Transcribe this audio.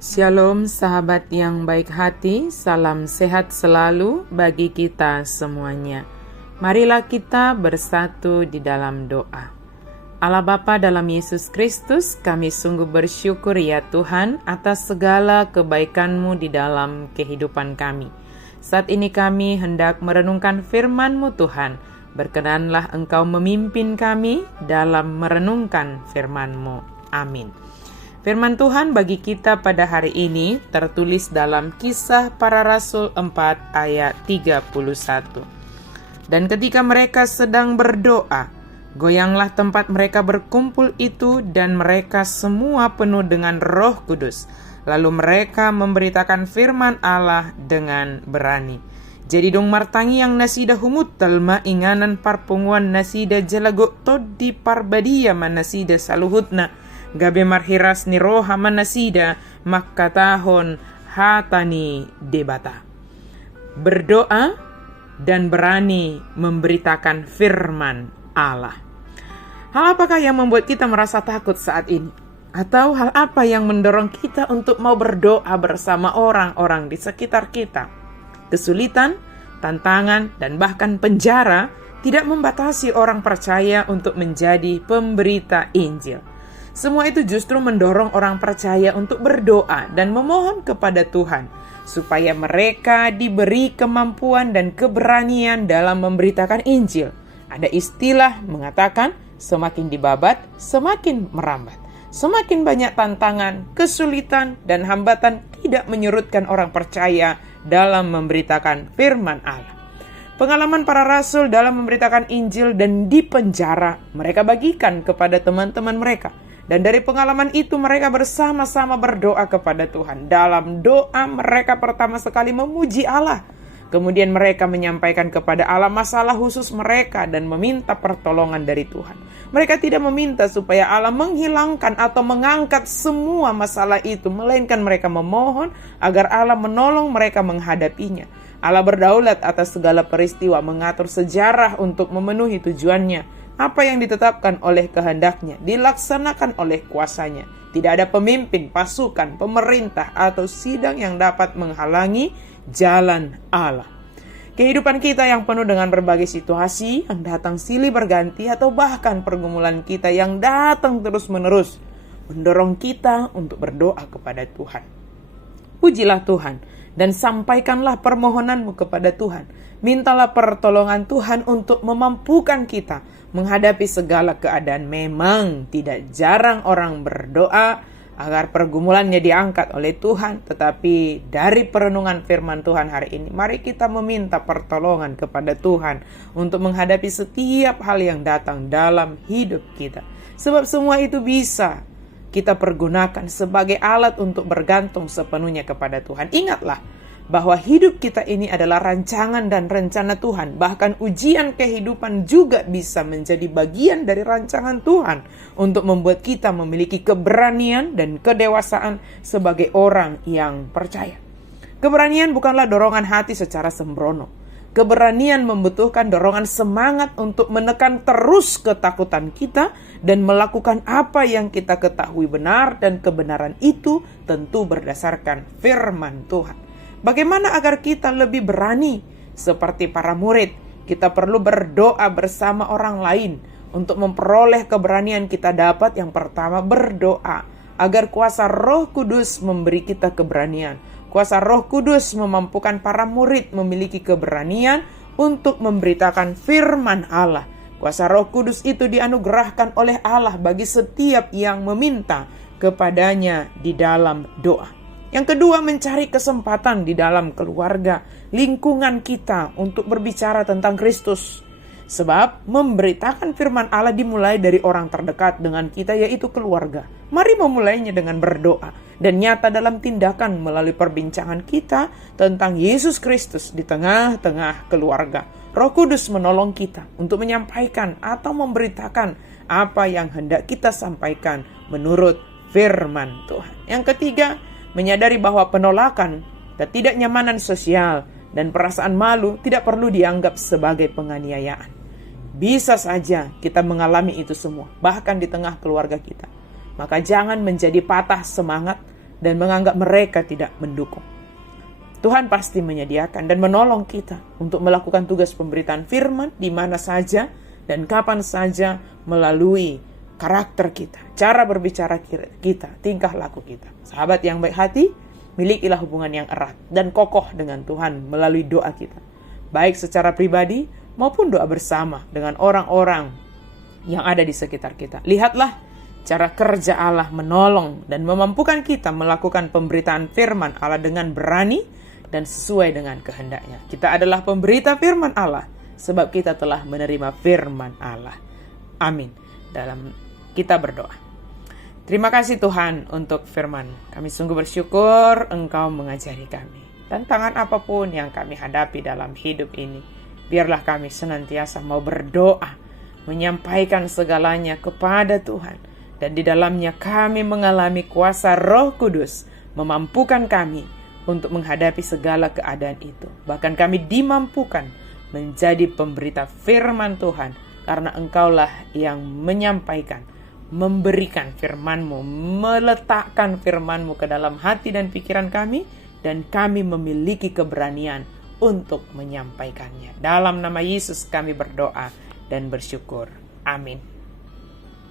Shalom sahabat yang baik hati, salam sehat selalu bagi kita semuanya. Marilah kita bersatu di dalam doa. Allah Bapa dalam Yesus Kristus, kami sungguh bersyukur ya Tuhan atas segala kebaikan-Mu di dalam kehidupan kami. Saat ini kami hendak merenungkan firman-Mu Tuhan. Berkenanlah Engkau memimpin kami dalam merenungkan firman-Mu. Amin. Firman Tuhan bagi kita pada hari ini tertulis dalam Kisah Para Rasul 4 ayat 31. Dan ketika mereka sedang berdoa, goyanglah tempat mereka berkumpul itu dan mereka semua penuh dengan Roh Kudus. Lalu mereka memberitakan firman Allah dengan berani. Jadi dong martangi yang nasida humut talma inganan parpunguan nasida jalago todi parbadia manasida saluhutna. Gabe marhiras ni roha manasida makkatahon hatani debata. Berdoa dan berani memberitakan firman Allah. Hal apakah yang membuat kita merasa takut saat ini? Atau hal apa yang mendorong kita untuk mau berdoa bersama orang-orang di sekitar kita? Kesulitan, tantangan, dan bahkan penjara tidak membatasi orang percaya untuk menjadi pemberita Injil. Semua itu justru mendorong orang percaya untuk berdoa dan memohon kepada Tuhan supaya mereka diberi kemampuan dan keberanian dalam memberitakan Injil. Ada istilah mengatakan semakin dibabat, semakin merambat. Semakin banyak tantangan, kesulitan, dan hambatan tidak menyurutkan orang percaya dalam memberitakan firman Allah. Pengalaman para rasul dalam memberitakan Injil dan di penjara, mereka bagikan kepada teman-teman mereka. Dan dari pengalaman itu mereka bersama-sama berdoa kepada Tuhan. Dalam doa mereka pertama sekali memuji Allah. Kemudian mereka menyampaikan kepada Allah masalah khusus mereka dan meminta pertolongan dari Tuhan. Mereka tidak meminta supaya Allah menghilangkan atau mengangkat semua masalah itu, melainkan mereka memohon agar Allah menolong mereka menghadapinya. Allah berdaulat atas segala peristiwa, mengatur sejarah untuk memenuhi tujuannya. Apa yang ditetapkan oleh kehendaknya, dilaksanakan oleh kuasanya. Tidak ada pemimpin, pasukan, pemerintah, atau sidang yang dapat menghalangi jalan Allah. Kehidupan kita yang penuh dengan berbagai situasi yang datang silih berganti atau bahkan pergumulan kita yang datang terus-menerus mendorong kita untuk berdoa kepada Tuhan. Pujilah Tuhan dan sampaikanlah permohonanmu kepada Tuhan. Mintalah pertolongan Tuhan untuk memampukan kita menghadapi segala keadaan. Memang tidak jarang orang berdoa agar pergumulannya diangkat oleh Tuhan, tetapi dari perenungan firman Tuhan hari ini, mari kita meminta pertolongan kepada Tuhan untuk menghadapi setiap hal yang datang dalam hidup kita. Sebab semua itu bisa kita pergunakan sebagai alat untuk bergantung sepenuhnya kepada Tuhan. Ingatlah bahwa hidup kita ini adalah rancangan dan rencana Tuhan. Bahkan ujian kehidupan juga bisa menjadi bagian dari rancangan Tuhan untuk membuat kita memiliki keberanian dan kedewasaan sebagai orang yang percaya. Keberanian bukanlah dorongan hati secara sembrono. Keberanian membutuhkan dorongan semangat untuk menekan terus ketakutan kita dan melakukan apa yang kita ketahui benar, dan kebenaran itu tentu berdasarkan firman Tuhan. Bagaimana agar kita lebih berani? Seperti para murid, kita perlu berdoa bersama orang lain. Untuk memperoleh keberanian kita dapat yang pertama berdoa agar kuasa Roh Kudus memberi kita keberanian. Kuasa Roh Kudus memampukan para murid memiliki keberanian untuk memberitakan firman Allah. Kuasa Roh Kudus itu dianugerahkan oleh Allah bagi setiap yang meminta kepadanya di dalam doa. Yang kedua, mencari kesempatan di dalam keluarga, lingkungan kita untuk berbicara tentang Kristus. Sebab memberitakan firman Allah dimulai dari orang terdekat dengan kita, yaitu keluarga. Mari memulainya dengan berdoa dan nyata dalam tindakan melalui perbincangan kita tentang Yesus Kristus di tengah-tengah keluarga. Roh Kudus menolong kita untuk menyampaikan atau memberitakan apa yang hendak kita sampaikan menurut firman Tuhan. Yang ketiga, menyadari bahwa penolakan, ketidaknyamanan sosial, dan perasaan malu tidak perlu dianggap sebagai penganiayaan. Bisa saja kita mengalami itu semua, bahkan di tengah keluarga kita. Maka jangan menjadi patah semangat dan menganggap mereka tidak mendukung. Tuhan pasti menyediakan dan menolong kita untuk melakukan tugas pemberitaan firman di mana saja dan kapan saja melalui karakter kita, cara berbicara kita, tingkah laku kita. Sahabat yang baik hati, milikilah hubungan yang erat dan kokoh dengan Tuhan melalui doa kita, baik secara pribadi maupun doa bersama dengan orang-orang yang ada di sekitar kita. Lihatlah cara kerja Allah menolong dan memampukan kita melakukan pemberitaan firman Allah dengan berani dan sesuai dengan kehendaknya. Kita adalah pemberita firman Allah sebab kita telah menerima firman Allah. Amin. Dalam kita berdoa. Terima kasih Tuhan untuk firman. Kami sungguh bersyukur Engkau mengajari kami. Tantangan apapun yang kami hadapi dalam hidup ini, biarlah kami senantiasa mau berdoa, menyampaikan segalanya kepada Tuhan. Dan di dalamnya kami mengalami kuasa Roh Kudus, memampukan kami untuk menghadapi segala keadaan itu. Bahkan kami dimampukan menjadi pemberita firman Tuhan, karena Engkaulah yang menyampaikan, memberikan firman-Mu, meletakkan firman-Mu ke dalam hati dan pikiran kami, dan kami memiliki keberanian untuk menyampaikannya. Dalam nama Yesus kami berdoa dan bersyukur. Amin.